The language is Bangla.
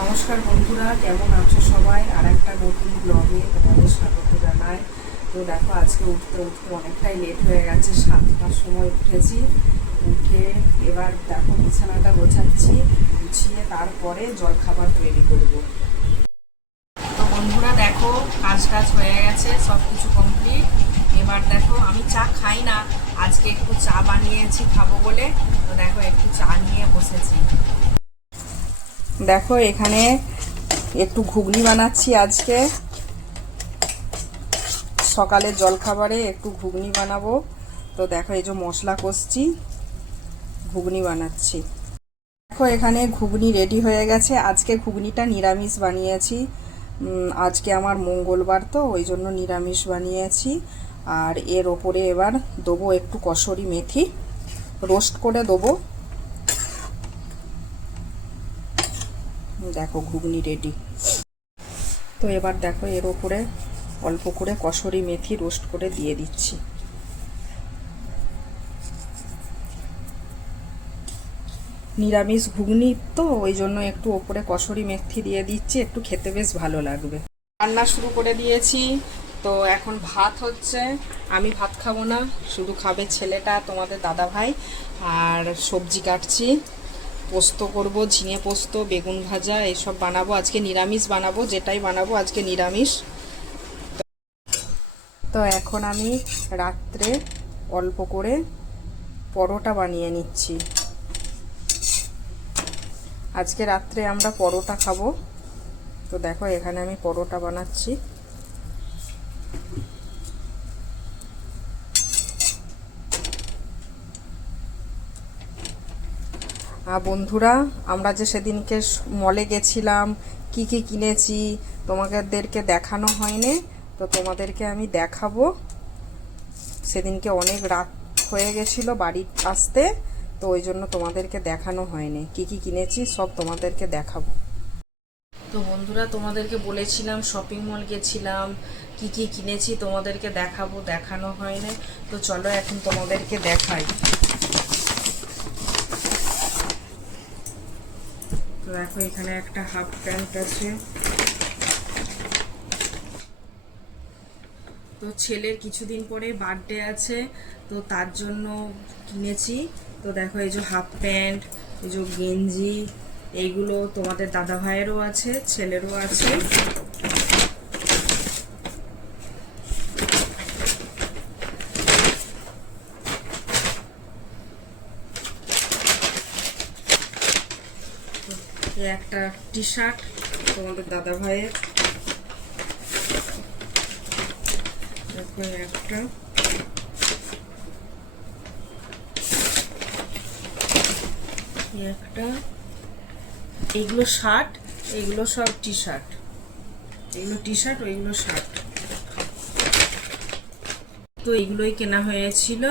নমস্কার বন্ধুরা, কেমন আছো সবাই? আর একটা নতুন ব্লগে তোমাদের স্বাগত জানাই। তো দেখো, আজকে উঠতে উঠতে অনেকটাই লেট হয়ে গেছে। 7টার সময় উঠেছি। উঠে এবার দেখো বিছানাটা গোছাচ্ছি, গুছিয়ে তারপরে জলখাবার তৈরি করব। তো বন্ধুরা দেখো, কাজ টাজ হয়ে গেছে, সব কিছু কমপ্লিট। এবার দেখো, আমি চা খাই না, আজকে একটু চা বানিয়েছি খাবো বলে। তো দেখো, একটু চা নিয়ে বসেছি। দেখো, এখানে একটু ঘুগনি বানাচ্ছি আজকে। সকালের জলখাবারে একটু ঘুগনি বানাবো। তো দেখো, এই যে মশলা কষছি, ঘুগনি বানাচ্ছি। দেখো, এখানে ঘুগনি রেডি হয়ে গেছে। আজকে ঘুগনিটা নিরামিষ বানিয়েছি। আজকে আমার মঙ্গলবার, তো ওই জন্য নিরামিষ বানিয়েছি। আর এর ওপরে এবার দেবো একটু কসুরি মেথি, রোস্ট করে দেবো। দেখো, ঘুগনি রেডি। তো এবার দেখো, এর ওপরে অল্প করে কসুরি মেথি রোস্ট করে দিয়ে দিচ্ছি। নিরামিষ ঘুগনি তো ওই জন্য একটু ওপরে কসুরি মেথি দিয়ে দিচ্ছি, একটু খেতে বেশ ভালো লাগবে। রান্না শুরু করে দিয়েছি। তো এখন ভাত হচ্ছে। আমি ভাত খাবো না, শুধু খাবে ছেলেটা, তোমাদের দাদা ভাই। আর সবজি কাটছি, পোস্ত করব, ঝিঙে পোস্ত, বেগুন ভাজা এইসব বানাবো। আজকে নিরামিষ বানাবো, যেটাই বানাবো আজকে নিরামিষ। তো এখন আমি রাত্রে অল্প করে পরোটা বানিয়ে নিচ্ছি। আজকে রাত্রে আমরা পরোটা খাবো। তো দেখো, এখানে আমি পরোটা বানাচ্ছি। বন্ধুরা, আমরা যে সেদিনকে মলে গেছিলাম, কি কি কিনেছি তোমাদেরকে দেখানো হয়নি। তো তোমাদেরকে আমি দেখাবো। সেদিনকে অনেক রাত হয়ে গেছিলো বাড়ি আসতে, তো ওই জন্য তোমাদেরকে দেখানো হয়নি। কি কি কিনেছি সব তোমাদেরকে দেখাবো। তো বন্ধুরা, তোমাদেরকে বলেছিলাম শপিং মল গেছিলাম, কি কি কিনেছি তোমাদেরকে দেখাবো, দেখানো হয়নি। তো চলো এখন তোমাদেরকে দেখাই। তো দেখো, এখানে একটা হাফ প্যান্ট আছে। তো ছেলের কিছুদিন পরে বার্থডে আছে, তো তার জন্য কিনেছি। তো দেখো, এই যে হাফ প্যান্ট, এই যে গেঞ্জি, এইগুলো তোমাদের দাদা ভাইয়েরও আছে, ছেলেরও আছে। একটা টি শার্ট তোমাদের দাদা ভাইয়ের। দেখো, একটা একটা এইগুলো শার্ট, এইগুলো সব টি শার্ট। এগুলো টি শার্ট, ওইগুলো শার্ট। তো এইগুলোই কেনা হয়েছিল।